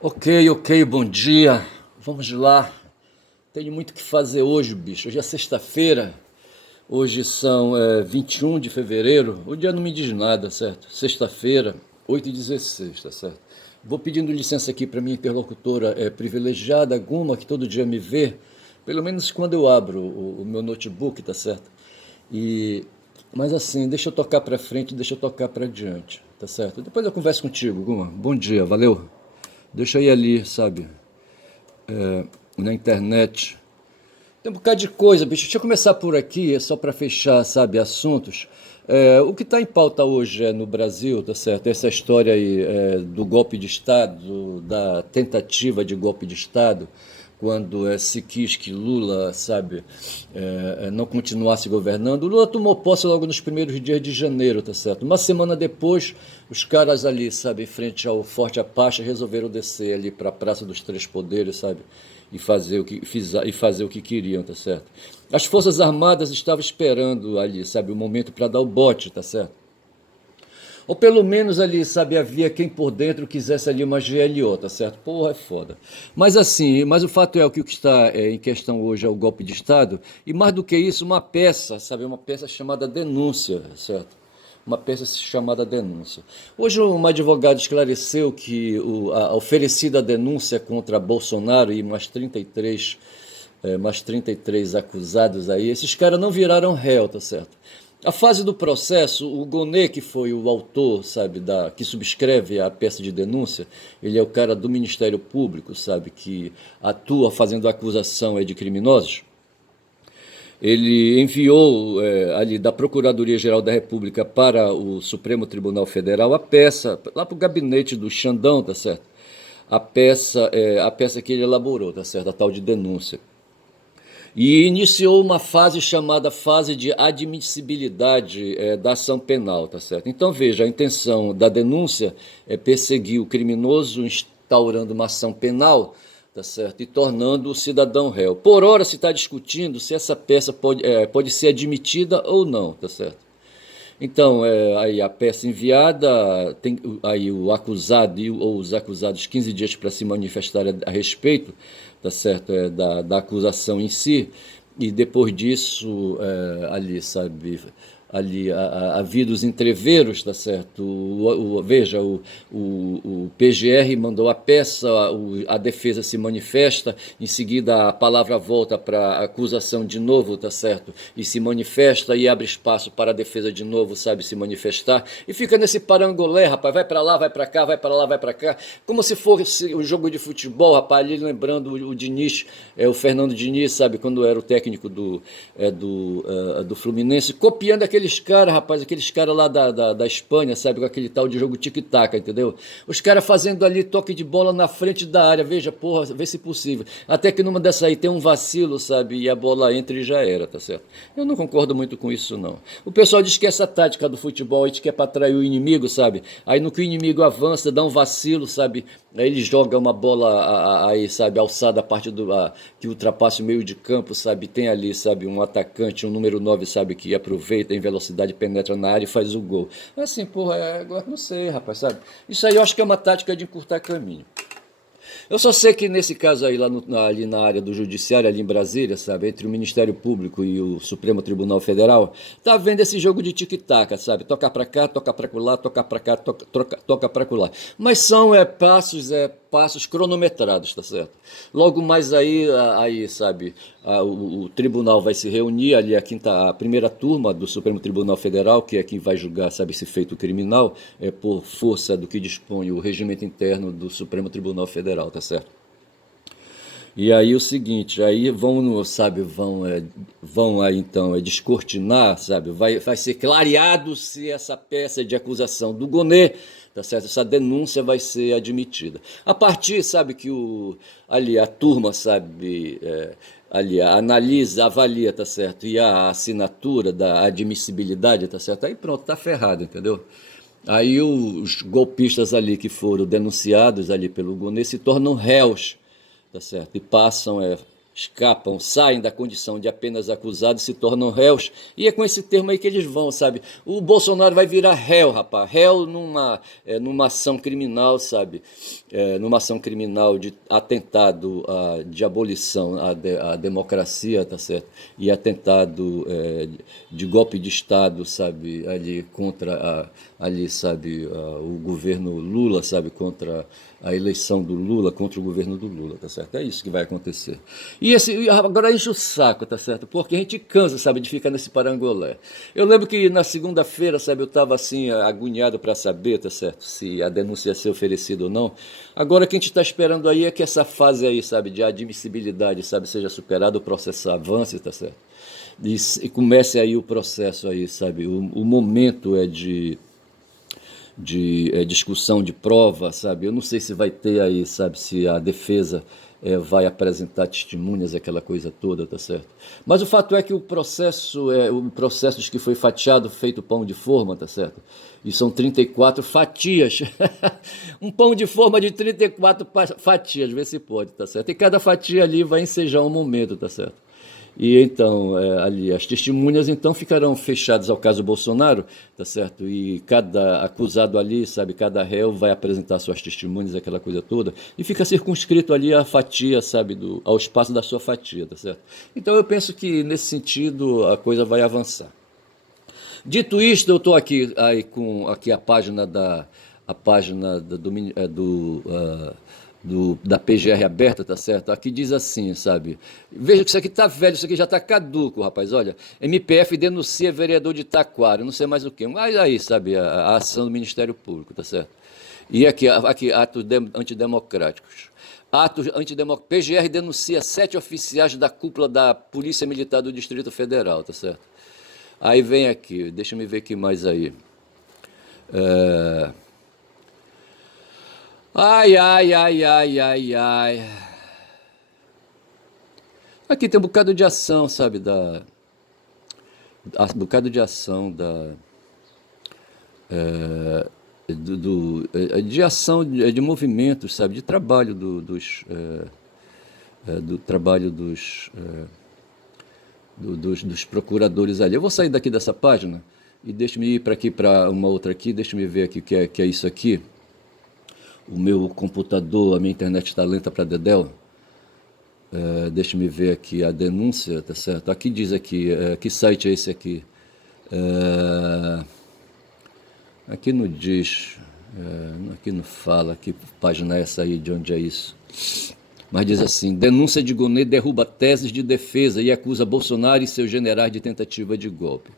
Ok, bom dia. Vamos lá. Tenho muito o que fazer hoje, bicho. Hoje é sexta-feira. Hoje são 21 de fevereiro. O dia não me diz nada, certo? Sexta-feira, 8h16, tá certo? Vou pedindo licença aqui para minha interlocutora privilegiada, Guma, que todo dia me vê, pelo menos quando eu abro o meu notebook, tá certo? E, mas assim, deixa eu tocar para frente, deixa eu tocar para diante, tá certo? Depois eu converso contigo, Guma. Bom dia, valeu. Deixa eu ir ali, sabe? Na internet. Tem um bocado de coisa, bicho. Deixa eu começar por aqui, é só para fechar, sabe, assuntos. O que está em pauta hoje no Brasil, tá certo? Essa história aí do golpe de Estado, da tentativa de golpe de Estado, quando se quis que Lula, sabe, não continuasse governando. O Lula tomou posse logo nos primeiros dias de janeiro, tá certo? Uma semana depois, os caras ali, sabe, em frente ao Forte Apache, resolveram descer ali para a Praça dos Três Poderes, sabe? E fazer o que queriam, tá certo? As Forças Armadas estavam esperando ali, sabe, o momento para dar o bote, tá certo? Ou pelo menos ali, sabe, havia quem por dentro quisesse ali uma GLO, tá certo? Porra, é foda. Mas assim, mas o fato é que o que está em questão hoje é o golpe de Estado, e mais do que isso, uma peça, sabe, uma peça chamada denúncia, certo? Uma peça chamada denúncia. Hoje uma advogada esclareceu que a oferecida denúncia contra Bolsonaro e mais 33 acusados aí, esses caras não viraram réu, tá certo? A fase do processo, o Gonê, que foi o autor, sabe, que subscreve a peça de denúncia, ele é o cara do Ministério Público, sabe, que atua fazendo acusação de criminosos. Ele enviou ali da Procuradoria-Geral da República para o Supremo Tribunal Federal a peça, lá para o gabinete do Xandão, tá certo? A peça que ele elaborou, tá certo? A tal de denúncia. E iniciou uma fase chamada fase de admissibilidade da ação penal, tá certo? Então veja, a intenção da denúncia é perseguir o criminoso instaurando uma ação penal, tá certo? E tornando o cidadão réu. Por hora se está discutindo se essa peça pode ser admitida ou não, tá certo? Então, aí a peça enviada, tem aí o acusado ou os acusados 15 dias para se manifestar a respeito, tá certo, da acusação em si, e depois disso, ali, sabe, ali havia os entreveros, tá certo? Veja, o PGR mandou a peça, a defesa se manifesta, em seguida a palavra volta para a acusação de novo, tá certo? E se manifesta e abre espaço para a defesa de novo, sabe, se manifestar. E fica nesse parangolé, rapaz, vai para lá, vai para cá, vai para lá, vai para cá, como se fosse o jogo de futebol, rapaz, ali lembrando o Diniz, o Fernando Diniz, sabe, quando era o técnico do Fluminense, copiando aqueles caras, rapaz, aqueles caras lá da Espanha, sabe, com aquele tal de jogo tic-tac, entendeu? Os caras fazendo ali toque de bola na frente da área, veja, porra, vê se possível. Até que numa dessa aí tem um vacilo, sabe, e a bola entra e já era, tá certo? Eu não concordo muito com isso, não. O pessoal diz que essa tática do futebol aí, que é pra atrair o inimigo, sabe? Aí no que o inimigo avança, dá um vacilo, sabe? Aí ele joga uma bola aí, sabe, alçada a parte que ultrapassa o meio de campo, sabe? Tem ali, sabe, um atacante, um número 9, sabe, que aproveita em velocidade, penetra na área e faz o gol. Assim, porra, agora não sei, rapaz, sabe? Isso aí eu acho que é uma tática de encurtar caminho. Eu só sei que nesse caso aí, ali na área do judiciário, ali em Brasília, sabe, entre o Ministério Público e o Supremo Tribunal Federal, tá vendo esse jogo de tic-tac, sabe? Toca pra cá, toca pra lá, toca pra cá, toca pra lá. Mas são passos cronometrados, tá certo? Logo mais aí, sabe, o tribunal vai se reunir ali a primeira turma do Supremo Tribunal Federal, que é quem vai julgar, sabe, esse feito criminal, por força do que dispõe o regimento interno do Supremo Tribunal Federal, tá certo? E aí o seguinte, aí sabe, vão aí então descortinar, sabe, vai ser clareado se essa peça de acusação do Gonê, tá certo? Essa denúncia vai ser admitida. A partir, sabe, que ali a turma, sabe, ali analisa, avalia, tá certo? E a assinatura da admissibilidade, tá certo? Aí pronto, tá ferrado, entendeu? Aí os golpistas ali que foram denunciados ali pelo Gonê se tornam réus, tá certo? E passam escapam, saem da condição de apenas acusados e se tornam réus, e é com esse termo aí que eles vão, sabe? O Bolsonaro vai virar réu, rapaz, réu numa ação criminal, sabe? Numa ação criminal de atentado de abolição à democracia, tá certo? E atentado de golpe de Estado, sabe? Ali contra ali, sabe, o governo Lula, sabe, contra a eleição do Lula, contra o governo do Lula, tá certo? É isso que vai acontecer. E agora enche o saco, tá certo? Porque a gente cansa, sabe, de ficar nesse parangolé. Eu lembro que na segunda-feira, sabe, eu estava assim, agoniado para saber, tá certo, se a denúncia ia ser oferecida ou não. Agora o que a gente está esperando aí é que essa fase aí, sabe, de admissibilidade, sabe, seja superada, o processo avance, tá certo? E comece aí o processo aí, sabe? O momento é de discussão de prova, sabe? Eu não sei se vai ter aí, sabe, se a defesa vai apresentar testemunhas, aquela coisa toda, tá certo? Mas o fato é que o processo de que foi fatiado, feito pão de forma, tá certo? E são 34 fatias. Um pão de forma de 34 fatias, vê se pode, tá certo? E cada fatia ali vai ensejar um momento, tá certo? E então, ali, as testemunhas então ficarão fechadas ao caso Bolsonaro, tá certo? E cada acusado ali, sabe, cada réu vai apresentar suas testemunhas, aquela coisa toda, e fica circunscrito ali a fatia, sabe, ao espaço da sua fatia, tá certo? Então eu penso que nesse sentido a coisa vai avançar. Dito isto, eu estou aqui aí com aqui a página da PGR aberta, tá certo? Aqui diz assim, sabe? Veja que isso aqui tá velho, isso aqui já tá caduco, rapaz. Olha, MPF denuncia vereador de Taquara, não sei mais o quê. Mas aí, sabe, a ação do Ministério Público, tá certo? E aqui atos antidemocráticos. PGR denuncia 7 oficiais da cúpula da Polícia Militar do Distrito Federal, tá certo? Aí vem aqui, deixa eu ver aqui mais aí. Ai, ai, ai, ai, ai, ai. Aqui tem um bocado de ação, sabe, um bocado de ação de ação de movimentos, sabe, de trabalho do trabalho dos procuradores ali. Eu vou sair daqui dessa página e deixa-me ir para aqui, para uma outra aqui, deixa-me ver aqui que é isso aqui. O meu computador, a minha internet está lenta para dedéu. Deixa-me ver aqui a denúncia, tá certo? Aqui diz aqui, que site é esse aqui? Aqui não diz, aqui não fala, que página é essa aí, de onde é isso? Mas diz assim: denúncia de Gonê derruba teses de defesa e acusa Bolsonaro e seus generais de tentativa de golpe.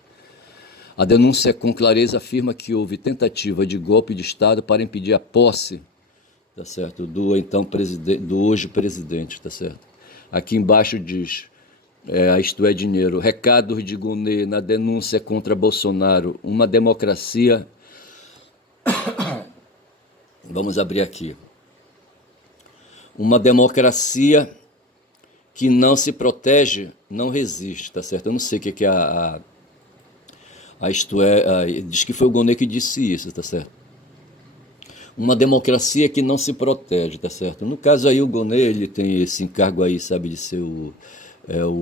A denúncia com clareza afirma que houve tentativa de golpe de Estado para impedir a posse, tá certo, do hoje presidente, tá certo? Aqui embaixo diz, isto é dinheiro, recados de Gonê na denúncia contra Bolsonaro, uma democracia. Vamos abrir aqui. Uma democracia que não se protege, não resiste, tá certo? Eu não sei o que é diz que foi o Gonê que disse isso, tá certo? Uma democracia que não se protege, tá certo? No caso aí o Gonê, ele tem esse encargo aí, sabe, de ser o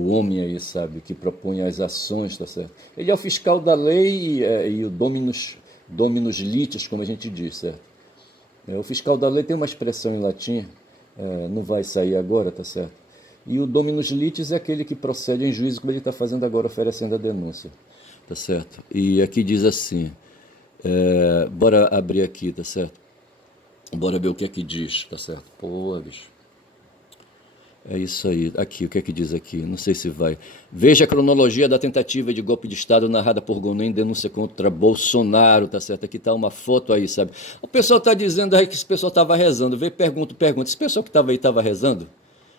homem aí, sabe, que propõe as ações, tá certo? Ele é o fiscal da lei e o dominus litis, como a gente diz, certo? O fiscal da lei tem uma expressão em latim, não vai sair agora, tá certo? E o dominus litis é aquele que procede em juízo, como ele está fazendo agora, oferecendo a denúncia, tá certo? E aqui diz assim, bora abrir aqui, tá certo? Bora ver o que é que diz, tá certo? Pô, bicho. É isso aí. Aqui, o que é que diz aqui? Não sei se vai. Veja a cronologia da tentativa de golpe de Estado narrada por Gonê em denúncia contra Bolsonaro, tá certo? Aqui tá uma foto aí, sabe? O pessoal tá dizendo aí que esse pessoal tava rezando. Vê, pergunta. Esse pessoal que tava aí tava rezando?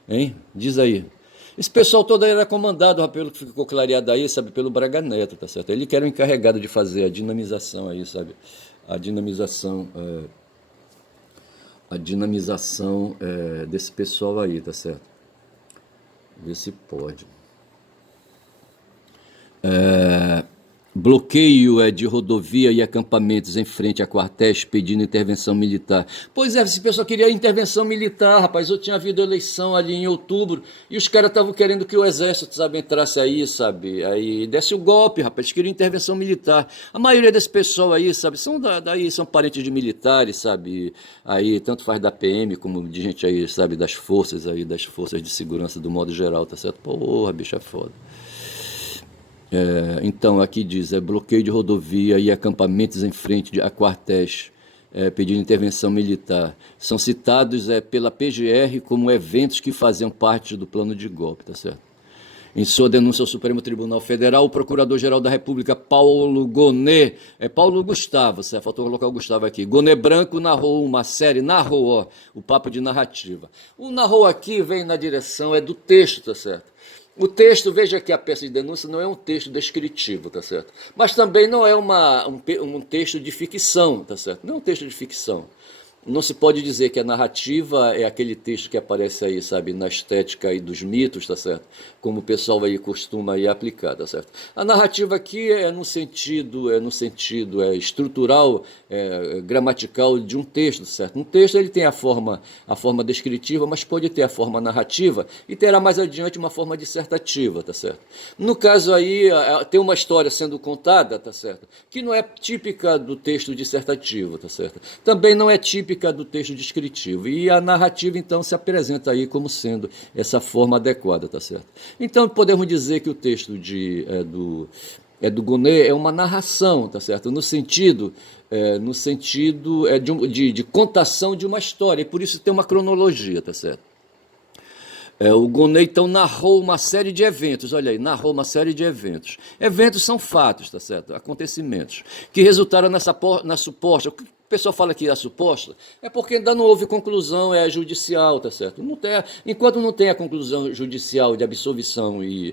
Hein? Diz aí. Esse pessoal todo aí era comandado, pelo que ficou clareado aí, sabe? Pelo Braga Neto, tá certo? Ele que era o encarregado de fazer a dinamização aí, sabe? A dinamização desse pessoal aí, tá certo? Ver se pode. bloqueio de rodovia e acampamentos em frente a quartéis pedindo intervenção militar. Pois é, esse pessoal queria intervenção militar, rapaz. Eu tinha havido eleição ali em outubro e os caras estavam querendo que o exército, sabe, entrasse aí, sabe, aí desse o golpe, rapaz. Eles queriam intervenção militar. A maioria desse pessoal aí, sabe, são daí são parentes de militares, sabe, aí tanto faz da PM como de gente aí, sabe, das forças de segurança do modo geral, tá certo? Porra, bicho, é foda. Então, aqui diz, bloqueio de rodovia e acampamentos em frente a quartéis, pedindo intervenção militar. São citados pela PGR como eventos que faziam parte do plano de golpe, tá certo? Em sua denúncia ao Supremo Tribunal Federal, o Procurador-Geral da República, Paulo Gonet, Paulo Gustavo, certo? Faltou colocar o Gustavo aqui. Gonet Branco narrou uma série, o papo de narrativa. O narrou aqui vem na direção, do texto, tá certo? O texto, veja que a peça de denúncia não é um texto descritivo, tá certo? Mas também não é um texto de ficção, tá certo? Não é um texto de ficção. Não se pode dizer que a narrativa é aquele texto que aparece aí, sabe, na estética aí dos mitos, tá certo? Como o pessoal aí costuma aí aplicar, tá certo? A narrativa aqui é no sentido estrutural, gramatical de um texto, certo? Um texto ele tem a forma descritiva, mas pode ter a forma narrativa e terá mais adiante uma forma dissertativa, tá certo? No caso aí, tem uma história sendo contada, tá certo? Que não é típica do texto dissertativo, tá certo? Também não é típica do texto descritivo. E a narrativa, então, se apresenta aí como sendo essa forma adequada, tá certo? Então, podemos dizer que o texto do Gonet é uma narração, tá certo? No sentido de contação de uma história, e por isso tem uma cronologia, tá certo? O Gonet, então, narrou uma série de eventos, olha aí, narrou uma série de eventos. Eventos são fatos, tá certo? Acontecimentos, que resultaram na suposta. O pessoal fala que a suposta é porque ainda não houve conclusão judicial, tá certo? Não tem, enquanto não tem a conclusão judicial de absolvição e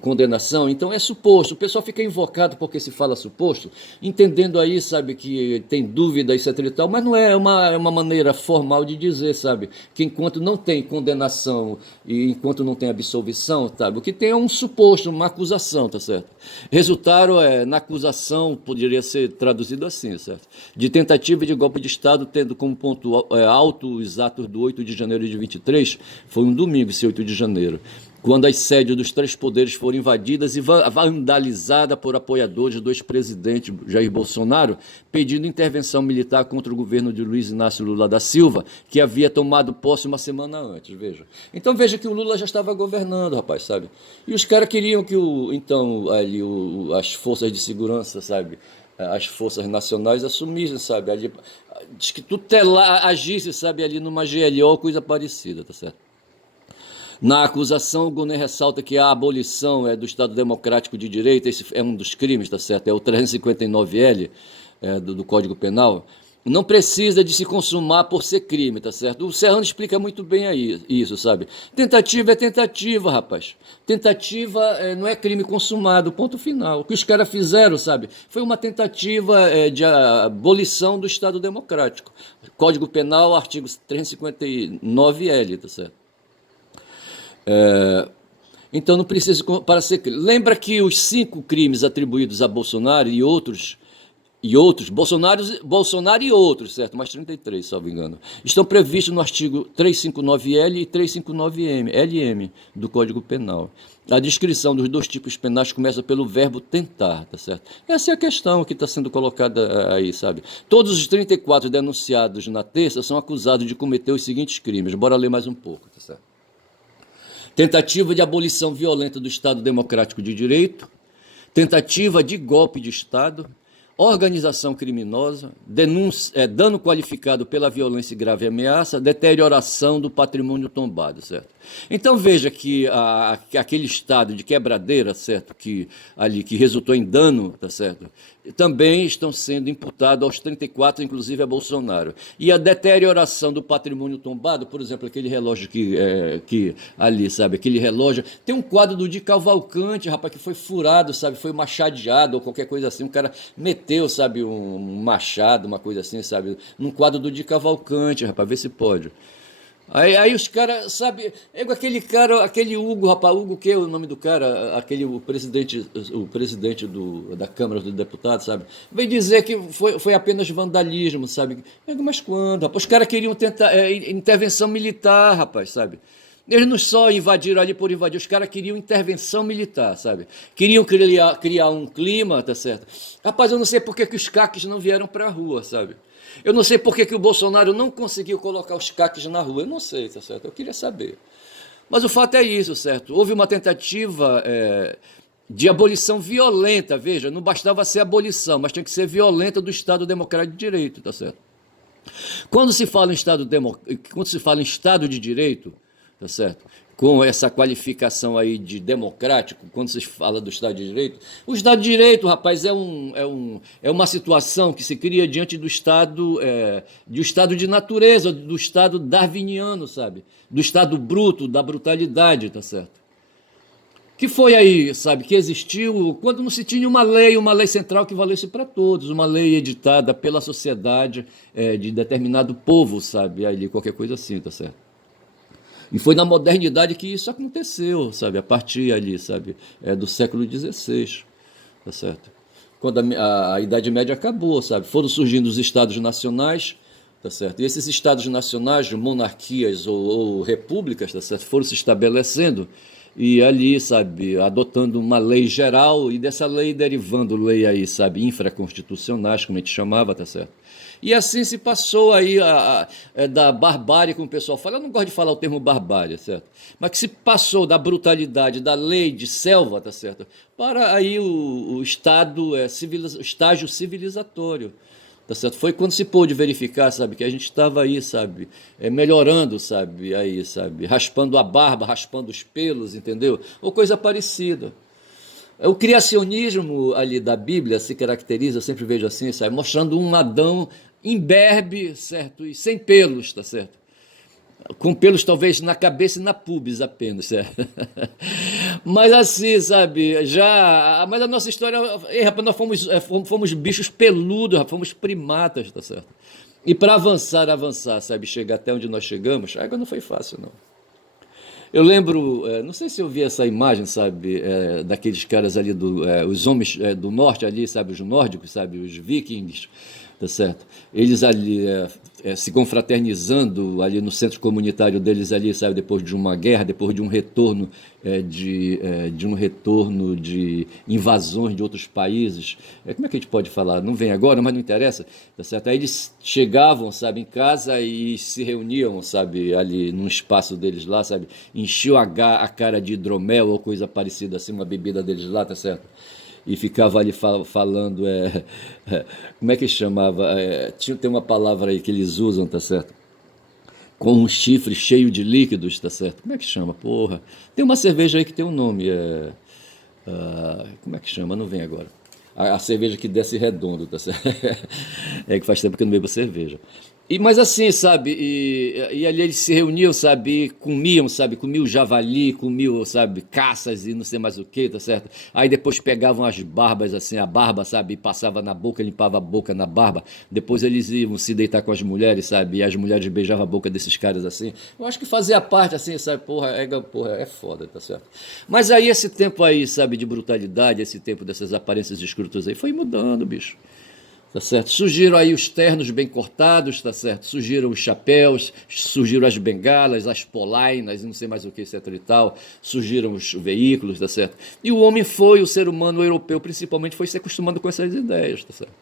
condenação, então é suposto. O pessoal fica invocado porque se fala suposto, entendendo aí, sabe, que tem dúvida, etc e tal, mas não é uma maneira formal de dizer, sabe, que enquanto não tem condenação e enquanto não tem absolvição, sabe, o que tem é um suposto, uma acusação, tá certo? Resultaram na acusação, poderia ser traduzido assim, certo? De tentativa de golpe de Estado, tendo como ponto alto os atos do 8 de janeiro de 23, foi um domingo, esse 8 de janeiro, quando as sedes dos três poderes foram invadidas e vandalizadas por apoiadores do ex-presidente Jair Bolsonaro, pedindo intervenção militar contra o governo de Luiz Inácio Lula da Silva, que havia tomado posse uma semana antes, veja. Então veja que o Lula já estava governando, rapaz, sabe? E os caras queriam que as forças de segurança, sabe, as forças nacionais assumissem, sabe, ali, diz que agisse, sabe, ali numa GLO ou coisa parecida, tá certo? Na acusação, o Gonet ressalta que a abolição do Estado Democrático de Direito, esse é um dos crimes, tá certo? É o 359L do Código Penal, não precisa de se consumar por ser crime, tá certo? O Serrano explica muito bem aí isso, sabe? Tentativa é tentativa, rapaz. Tentativa não é crime consumado, ponto final. O que os caras fizeram, sabe, foi uma tentativa de abolição do Estado Democrático. Código Penal, artigo 359L, tá certo? Então não precisa para ser crime. Lembra que os 5 crimes atribuídos a Bolsonaro e outros, Bolsonaro e outros, certo? Mais 33, salvo engano, estão previstos no artigo 359L e 359LM do Código Penal. A descrição dos 2 tipos penais começa pelo verbo tentar, tá certo? Essa é a questão que está sendo colocada aí, sabe? Todos os 34 denunciados na terça são acusados de cometer os seguintes crimes. Bora ler mais um pouco, tá certo? Tentativa de abolição violenta do Estado Democrático de Direito, tentativa de golpe de Estado, organização criminosa, dano qualificado pela violência e grave ameaça, deterioração do patrimônio tombado, certo? Então veja que aquele estado de quebradeira, certo, que resultou em dano, tá certo, também estão sendo imputados aos 34, inclusive a Bolsonaro. E a deterioração do patrimônio tombado, por exemplo, aquele relógio que ali, sabe, aquele relógio, tem um quadro do Di Cavalcante, rapaz, que foi furado, sabe, foi machadeado ou qualquer coisa assim, o cara meteu, sabe, um machado, uma coisa assim, sabe, num quadro do Di Cavalcante, rapaz, vê se pode. Aí os caras, sabe, é igual aquele cara, aquele Hugo, rapaz, Hugo, que é o nome do cara, aquele o presidente da Câmara dos Deputados, sabe? Vem dizer que foi apenas vandalismo, sabe? Mas quando, rapaz? Os caras queriam tentar intervenção militar, rapaz, sabe? Eles não só invadiram ali por invadir, os caras queriam intervenção militar, sabe? Queriam criar um clima, tá certo? Rapaz, eu não sei por que os caques não vieram pra rua, sabe? Eu não sei por que o Bolsonaro não conseguiu colocar os caques na rua. Eu não sei, tá certo? Eu queria saber. Mas o fato é isso, certo? Houve uma tentativa de abolição violenta, veja, não bastava ser abolição, mas tinha que ser violenta do Estado Democrático de Direito, tá certo? Quando se fala em quando se fala em Estado de Direito, tá certo? Com essa qualificação aí de democrático, quando se fala do Estado de Direito, o Estado de Direito, rapaz, é uma situação que se cria diante do Estado de natureza, do Estado darwiniano, sabe? Do Estado bruto, da brutalidade, tá certo? Que foi aí, sabe, que existiu quando não se tinha uma lei central que valesse para todos, uma lei editada pela sociedade de determinado povo, sabe, ali qualquer coisa assim, tá certo? E foi na modernidade que isso aconteceu, sabe, a partir ali, sabe, do século XVI, tá certo? Quando a Idade Média acabou, sabe, foram surgindo os estados nacionais, tá certo? E esses estados nacionais, monarquias ou repúblicas, tá certo, foram se estabelecendo e ali, sabe, adotando uma lei geral e dessa lei derivando lei aí, sabe, infraconstitucionais, como a gente chamava, tá certo? E assim se passou aí da barbárie, como o pessoal fala. Eu não gosto de falar o termo barbárie, certo? Mas que se passou da brutalidade da lei de selva, tá certo? Para aí o estado, estágio civilizatório. Tá certo? Foi quando se pôde verificar, sabe, que a gente estava aí, sabe, melhorando, sabe, aí, sabe, raspando a barba, raspando os pelos, entendeu? Ou coisa parecida. O criacionismo ali da Bíblia se caracteriza, eu sempre vejo assim, sabe, mostrando um Adão imberbe, certo, e sem pelos, tá certo? Com pelos talvez na cabeça e na pubis apenas, certo? Mas assim, sabe, mas a nossa história, rapaz, nós fomos bichos peludos, rapaz, fomos primatas, tá certo? E para avançar, sabe, chegar até onde nós chegamos, a água não foi fácil, não. Eu lembro, não sei se eu vi essa imagem, sabe, daqueles caras ali, os homens do norte ali, sabe, os nórdicos, sabe, os vikings, tá certo? Eles ali se confraternizando ali no centro comunitário deles ali, sabe, depois de uma guerra, depois de um retorno de um retorno de invasões de outros países. Como é que a gente pode falar? Não vem agora, mas não interessa, tá certo? Aí eles chegavam, sabe, em casa e se reuniam, sabe, ali num espaço deles lá, sabe, enchiam a cara de hidromel ou coisa parecida assim, uma bebida deles lá, tá certo? E ficava ali falando, como é que chamava? Tem uma palavra aí que eles usam, tá certo? Com um chifre cheio de líquidos, tá certo? Como é que chama? Porra. Tem uma cerveja aí que tem um nome, como é que chama? Não vem agora. A cerveja que desce redondo, tá certo? É que faz tempo que eu não bebo cerveja. Mas assim, sabe, e ali eles se reuniam, sabe, e comiam, sabe, comiam javali, comiam, sabe, caças e não sei mais o que, tá certo? Aí depois pegavam as barbas, assim, a barba, sabe, e passava na boca, limpava a boca na barba. Depois eles iam se deitar com as mulheres, sabe, e as mulheres beijavam a boca desses caras assim. Eu acho que fazia parte, assim, sabe, porra, é foda, tá certo? Mas aí esse tempo aí, sabe, de brutalidade, esse tempo dessas aparências escrotas aí, foi mudando, bicho. Tá certo? Surgiram aí os ternos bem cortados, tá certo? Surgiram os chapéus, surgiram as bengalas, as polainas, não sei mais o que, etc e tal. Surgiram os veículos, tá certo? E o ser humano europeu principalmente, foi se acostumando com essas ideias, tá certo?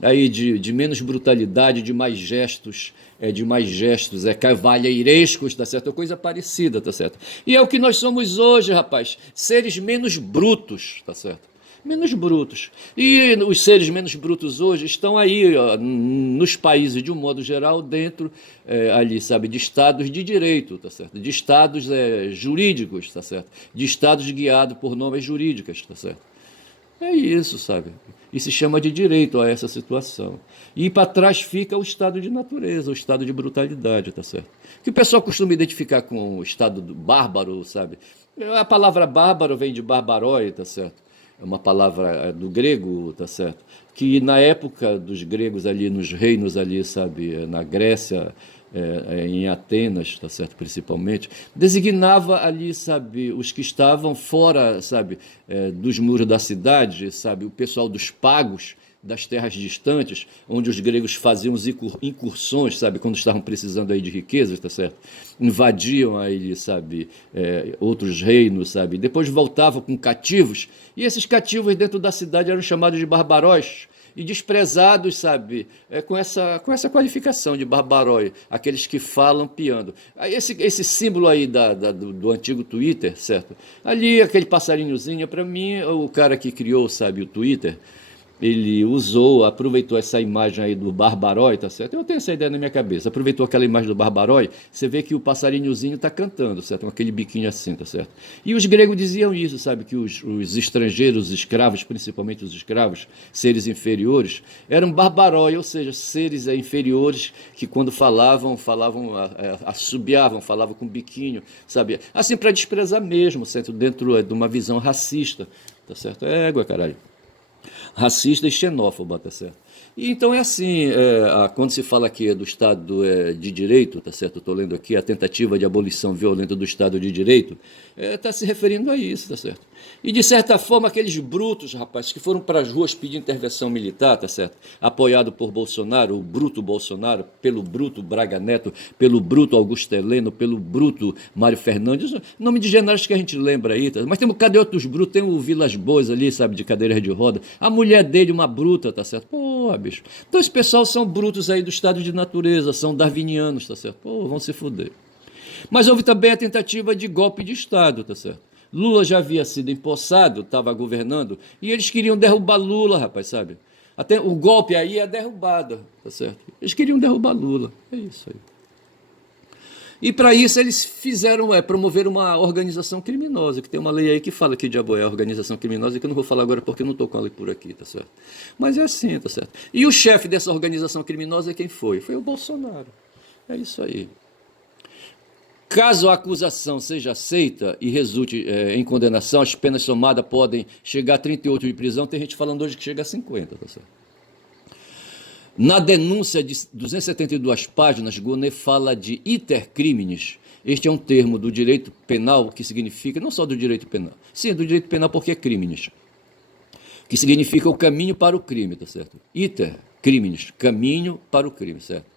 Aí de menos brutalidade, de mais gestos, cavalheirescos, tá certo? Coisa parecida, tá certo? E é o que nós somos hoje, rapaz, seres menos brutos, tá certo? Menos brutos. E os seres menos brutos hoje estão aí, ó, nos países, de um modo geral, dentro ali, sabe, de estados de direito, tá certo? De estados jurídicos, tá certo? De estados guiados por normas jurídicas, tá certo? É isso, sabe? E se chama de direito a essa situação. E para trás fica o estado de natureza, o estado de brutalidade, tá certo? Que o pessoal costuma identificar com o estado do bárbaro, sabe? A palavra bárbaro vem de barbarói, tá certo? É uma palavra do grego, tá certo? Que na época dos gregos ali, nos reinos ali, sabe, na Grécia, em Atenas, tá certo, principalmente, designava ali, sabe, os que estavam fora, sabe, dos muros da cidade, sabe, o pessoal dos pagos, das terras distantes, onde os gregos faziam as incursões, sabe, quando estavam precisando aí de riquezas, tá certo? Invadiam aí, sabe, outros reinos, sabe? Depois voltavam com cativos, e esses cativos dentro da cidade eram chamados de barbaróis e desprezados, sabe, com essa qualificação de barbarói, aqueles que falam piando. Aí esse símbolo aí do antigo Twitter, certo? Ali, aquele passarinhozinho, para mim, o cara que criou, sabe, o Twitter, ele aproveitou essa imagem aí do Barbarói, tá certo? Eu tenho essa ideia na minha cabeça. Aproveitou aquela imagem do Barbarói, você vê que o passarinhozinho está cantando, certo? Com aquele biquinho assim, tá certo? E os gregos diziam isso, sabe? Que os estrangeiros, os escravos, principalmente os escravos, seres inferiores, eram Barbarói, ou seja, seres inferiores que quando falavam, assobiavam, falavam com biquinho, sabe? Assim, para desprezar mesmo, certo? Dentro de uma visão racista, tá certo? É égua, caralho, racista e xenófoba, tá certo? E então é assim, quando se fala aqui do Estado de Direito, tá certo? Estou lendo aqui a tentativa de abolição violenta do Estado de Direito, está se referindo a isso, tá certo? E de certa forma aqueles brutos, rapaz, que foram para as ruas pedir intervenção militar, tá certo? Apoiado por Bolsonaro, o bruto Bolsonaro, pelo bruto Braga Neto, pelo bruto Augusto Heleno, pelo bruto Mário Fernandes, nome de generais que a gente lembra aí, tá? Mas cadê outros brutos? Tem o Vilas Boas ali, sabe, de cadeiras de roda, a mulher dele, uma bruta, tá certo? Porra, bicho. Então esse pessoal são brutos aí do estado de natureza, são darwinianos, tá certo? Pô, vão se fuder. Mas houve também a tentativa de golpe de Estado, tá certo? Lula já havia sido empossado, estava governando, e eles queriam derrubar Lula, rapaz, sabe? Até o golpe aí é a derrubada, tá certo? Eles queriam derrubar Lula, é isso aí. E para isso eles fizeram, promover uma organização criminosa, que tem uma lei aí que fala que diabo é a organização criminosa, que eu não vou falar agora porque eu não estou com a lei por aqui, tá certo? Mas é assim, tá certo? E o chefe dessa organização criminosa quem foi? Foi o Bolsonaro. É isso aí. Caso a acusação seja aceita e resulte em condenação, as penas somadas podem chegar a 38 de prisão, tem gente falando hoje que chega a 50, tá certo? Na denúncia de 272 páginas, Gonê fala de iter criminis. Este é um termo do direito penal que significa, não só do direito penal, sim, do direito penal porque é criminis, que significa o caminho para o crime, tá certo? Iter criminis, caminho para o crime, certo?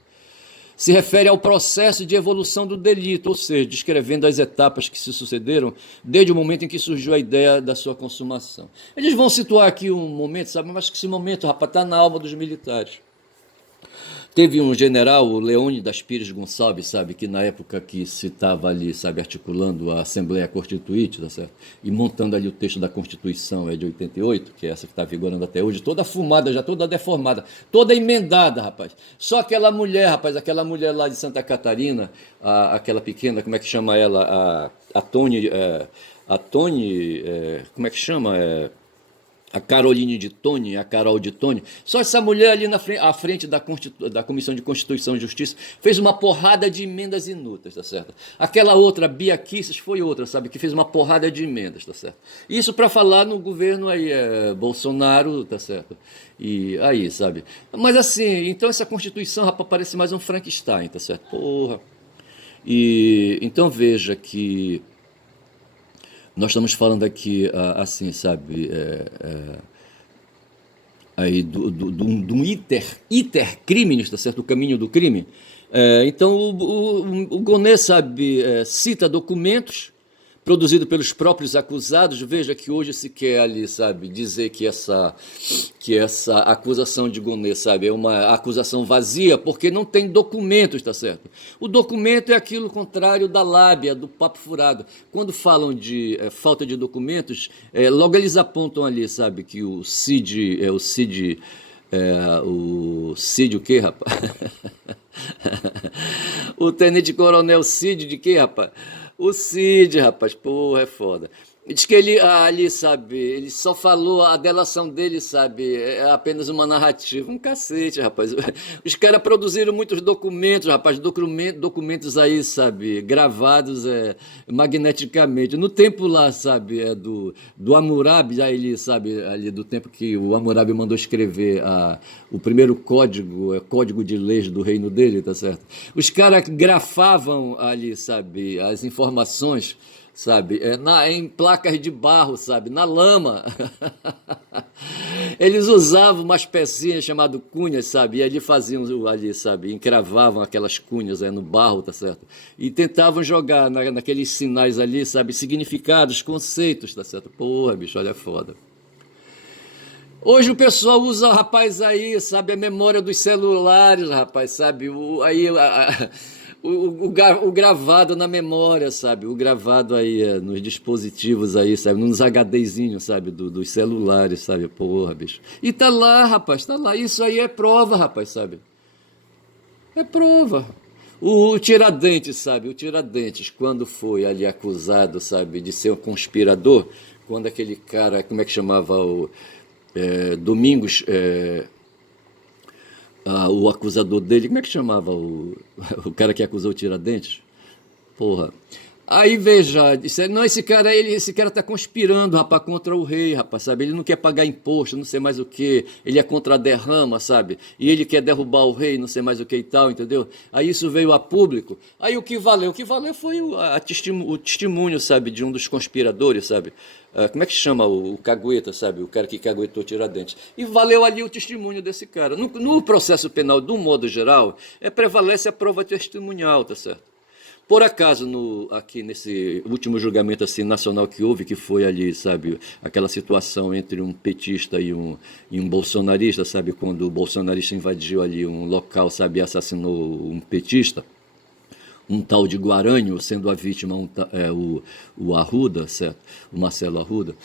Se refere ao processo de evolução do delito, ou seja, descrevendo as etapas que se sucederam desde o momento em que surgiu a ideia da sua consumação. Eles vão situar aqui um momento, sabe, mas que esse momento, rapaz, está na alma dos militares. Teve um general, o Leônidas Pires Gonçalves, sabe, que na época que se estava ali, sabe, articulando a Assembleia Constituinte, tá certo? E montando ali o texto da Constituição de 88, que é essa que está vigorando até hoje, toda fumada, já toda deformada, toda emendada, rapaz. Só aquela mulher, rapaz, aquela mulher lá de Santa Catarina, aquela pequena, como é que chama ela? A Tony, como é que chama? A Caroline de Tony, a Carol de Tony, só essa mulher ali à frente da Comissão de Constituição e Justiça fez uma porrada de emendas inúteis, tá certo? Aquela outra, Bia Kicis, foi outra, sabe, que fez uma porrada de emendas, tá certo? Isso para falar no governo aí, Bolsonaro, tá certo? E aí, sabe? Mas assim, então essa Constituição, rapaz, parece mais um Frankenstein, tá certo? Porra. E então veja que nós estamos falando aqui, assim, sabe, aí do iter criminis, tá certo? O caminho do crime. Então, o Gonê, sabe, cita documentos produzidos pelos próprios acusados. Veja que hoje se quer ali, sabe, dizer que essa acusação de Gonê, sabe, é uma acusação vazia porque não tem documentos, tá certo? O documento é aquilo contrário da lábia, do papo furado. Quando falam de falta de documentos, logo eles apontam ali, sabe, que o Cid o quê, rapaz? O tenente-coronel Cid de quê, rapaz? O Cid, rapaz, porra, é foda. Diz que ele ali, sabe, ele só falou, a delação dele, sabe, é apenas uma narrativa. Um cacete, rapaz. Os caras produziram muitos documentos, rapaz, documentos aí, sabe, gravados magneticamente. No tempo lá, sabe, do Hammurabi, aí ele, sabe, ali do tempo que o Hammurabi mandou escrever o primeiro código, código de leis do reino dele, tá certo? Os caras grafavam ali, sabe, as informações, sabe, em placas de barro, sabe, na lama. Eles usavam umas pecinhas chamadas cunhas, sabe, e ali faziam ali, sabe, encravavam aquelas cunhas no barro, tá certo? E tentavam jogar naqueles sinais ali, sabe, significados, conceitos, tá certo? Porra, bicho, olha foda. Hoje o pessoal usa, rapaz, aí, sabe, a memória dos celulares, rapaz, sabe? O gravado na memória, sabe? O gravado aí nos dispositivos aí, sabe? Nos HDzinhos, sabe? Dos celulares, sabe? Porra, bicho. E tá lá, rapaz, tá lá. Isso aí é prova, rapaz, sabe? É prova. O Tiradentes, sabe? O Tiradentes, quando foi ali acusado, sabe, de ser um conspirador, quando aquele cara, como é que chamava Domingos, o acusador dele, como é que chamava o cara que acusou o Tiradentes? Porra. Aí veja, não, esse cara tá conspirando, rapaz, contra o rei, rapaz, sabe? Ele não quer pagar imposto, não sei mais o que, ele é contra a derrama, sabe? E ele quer derrubar o rei, não sei mais o que e tal, entendeu? Aí isso veio a público. Aí o que valeu? O que valeu foi o testemunho, sabe, de um dos conspiradores, sabe? Como é que chama o cagueta, sabe? O cara que caguetou Tiradentes. E valeu ali o testemunho desse cara. No processo penal, do modo geral, prevalece a prova testemunhal, tá certo? Por acaso, aqui nesse último julgamento assim, nacional que houve, que foi ali, sabe, aquela situação entre um petista e um bolsonarista, sabe, quando o bolsonarista invadiu ali um local, sabe, e assassinou um petista, um tal de Guarânio, sendo a vítima o Arruda, certo? O Marcelo Arruda.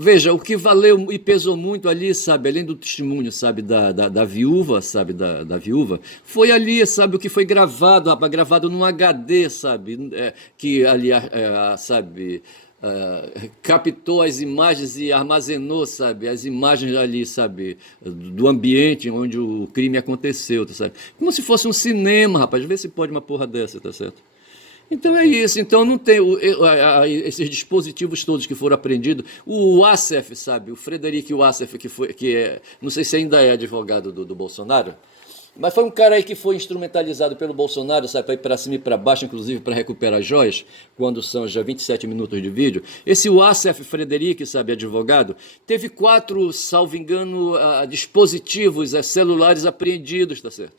Veja, o que valeu e pesou muito ali, sabe, além do testemunho, sabe, da viúva, sabe, da viúva, foi ali, sabe, o que foi gravado, rapaz, gravado num HD, sabe, que ali, sabe, captou as imagens e armazenou, sabe, as imagens ali, sabe, do ambiente onde o crime aconteceu, tá certo? Como se fosse um cinema, rapaz, vê se pode uma porra dessa, tá certo? Então é isso. Então não tem esses dispositivos todos que foram apreendidos. O Wassef, sabe? O Frederic Wassef, não sei se ainda é advogado do Bolsonaro, mas foi um cara aí que foi instrumentalizado pelo Bolsonaro, sabe, para ir para cima e para baixo, inclusive para recuperar joias, quando são já 27 minutos de vídeo. Esse Wassef Frederic, sabe, advogado, teve 4, salvo engano, dispositivos celulares apreendidos, tá certo?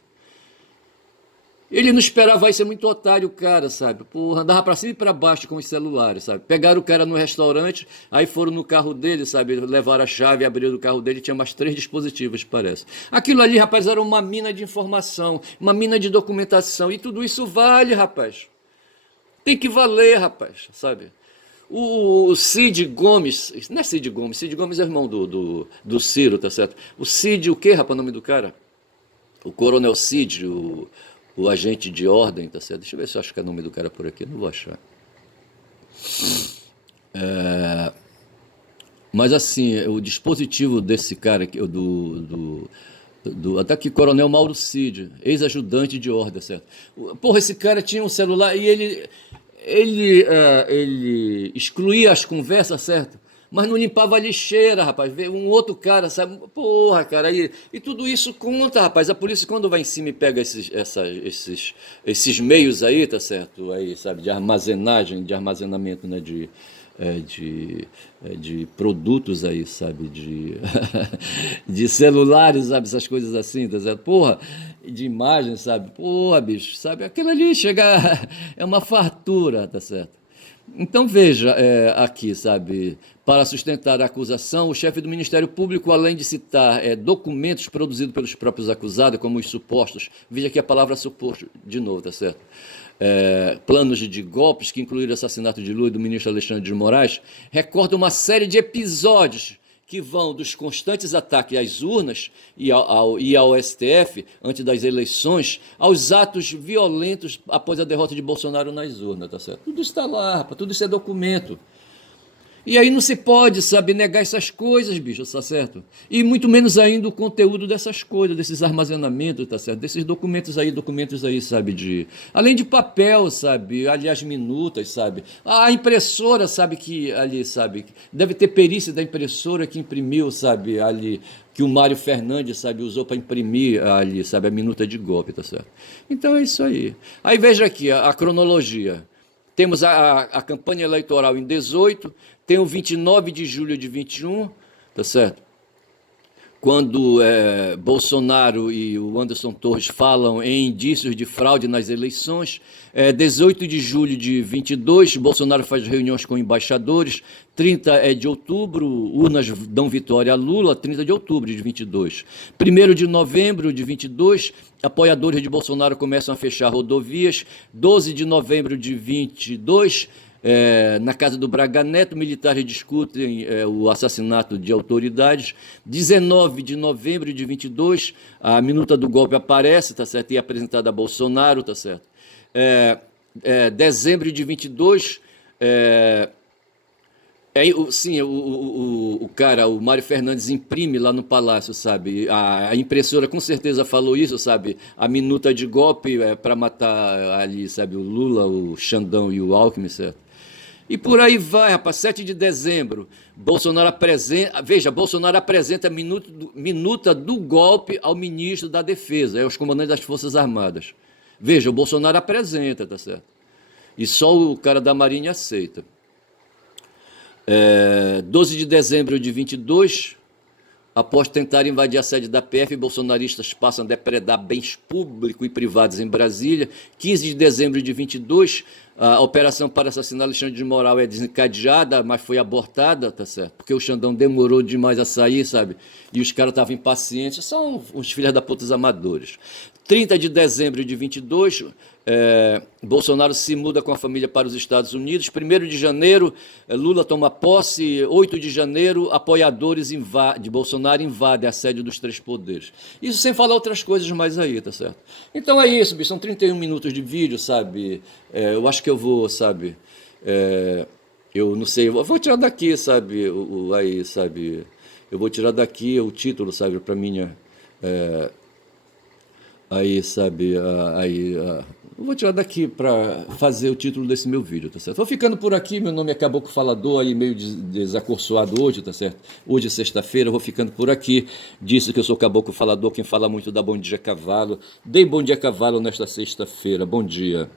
Ele não esperava, vai ser muito otário o cara, sabe? Porra, andava pra cima e pra baixo com os celulares, sabe? Pegaram o cara no restaurante, aí foram no carro dele, sabe? Levaram a chave, abriram o carro dele, tinha mais 3 dispositivos, parece. Aquilo ali, rapaz, era uma mina de informação, uma mina de documentação, e tudo isso vale, rapaz. Tem que valer, rapaz, sabe? O Cid Gomes, não é Cid Gomes, Cid Gomes é irmão do Ciro, tá certo? O Cid, o que, rapaz, o nome do cara? O Coronel Cid, o agente de ordem, tá certo? Deixa eu ver se eu acho que é o nome do cara por aqui, não vou achar. Mas assim, o dispositivo desse cara aqui, até que Coronel Mauro Cid, ex-ajudante de ordem, certo? Porra, esse cara tinha um celular e ele excluía as conversas, certo? Mas não limpava a lixeira, rapaz. Veio um outro cara, sabe? Porra, cara. E tudo isso conta, rapaz. A polícia, quando vai em cima e pega esses meios aí, tá certo? Aí, sabe, de armazenagem, de armazenamento, né? De produtos aí, sabe? De celulares, sabe? Essas coisas assim, tá certo? Porra, de imagens, sabe? Porra, bicho, sabe? Aquilo ali chega. É uma fartura, tá certo? Então veja aqui, sabe, para sustentar a acusação, o chefe do Ministério Público, além de citar documentos produzidos pelos próprios acusados, como os supostos, veja aqui a palavra suposto de novo, tá certo? Planos de golpes que incluíram o assassinato de Lula e do ministro Alexandre de Moraes, recorda uma série de episódios que vão dos constantes ataques às urnas e ao STF antes das eleições, aos atos violentos após a derrota de Bolsonaro nas urnas, tá certo? Tudo está lá, rapaz, tudo isso é documento. E aí não se pode, sabe, negar essas coisas, bicho, tá certo? E muito menos ainda o conteúdo dessas coisas, desses armazenamentos, tá certo? Desses documentos aí, sabe, de... Além de papel, sabe, ali as minutas, sabe? A impressora, sabe, que ali, sabe, deve ter perícia da impressora que imprimiu, sabe, ali, que o Mário Fernandes, sabe, usou para imprimir ali, sabe, a minuta de golpe, tá certo? Então é isso aí. Aí veja aqui a cronologia. Temos a campanha eleitoral em 18, tem o 29 de julho de 21, tá certo? Quando Bolsonaro e o Anderson Torres falam em indícios de fraude nas eleições. 18 de julho de 22, Bolsonaro faz reuniões com embaixadores. 30 de outubro, urnas dão vitória a Lula, 30 de outubro de 22. 1º de novembro de 22, apoiadores de Bolsonaro começam a fechar rodovias. 12 de novembro de 22, na casa do Braga Neto, militares discutem o assassinato de autoridades. 19 de novembro de 22, a minuta do golpe aparece, tá certo? E é apresentada a Bolsonaro, tá certo? Dezembro de 22, sim, o cara, o Mário Fernandes imprime lá no Palácio, sabe? A impressora com certeza falou isso, sabe? A minuta de golpe para matar ali, sabe? O Lula, o Xandão e o Alckmin, certo? E por aí vai, rapaz. 7 de dezembro, Bolsonaro apresenta a minuta do golpe ao ministro da Defesa, aos comandantes das Forças Armadas. Veja, o Bolsonaro apresenta, tá certo? E só o cara da Marinha aceita. 12 de dezembro de 22, após tentar invadir a sede da PF, bolsonaristas passam a depredar bens públicos e privados em Brasília. 15 de dezembro de 22, a operação para assassinar Alexandre de Moraes é desencadeada, mas foi abortada, tá certo? Porque o Xandão demorou demais a sair, sabe? E os caras estavam impacientes. São os filhos da puta amadores. 30 de dezembro de 22, Bolsonaro se muda com a família para os Estados Unidos. 1º de janeiro, Lula toma posse. 8 de janeiro, apoiadores de Bolsonaro invadem a sede dos três poderes. Isso sem falar outras coisas mais aí, tá certo? Então é isso, bicho, são 31 minutos de vídeo, sabe? Eu acho que eu vou, sabe? Eu não sei, eu vou tirar daqui, sabe? Aí, sabe? Eu vou tirar daqui o título, sabe? Para minha... Aí, sabe, eu vou tirar daqui para fazer o título desse meu vídeo, tá certo? Vou ficando por aqui, meu nome é Caboclo Falador, aí meio desacorçoado hoje, tá certo? Hoje é sexta-feira, vou ficando por aqui. Disse que eu sou Caboclo Falador, quem fala muito dá bom dia cavalo. Dei bom dia cavalo nesta sexta-feira, bom dia.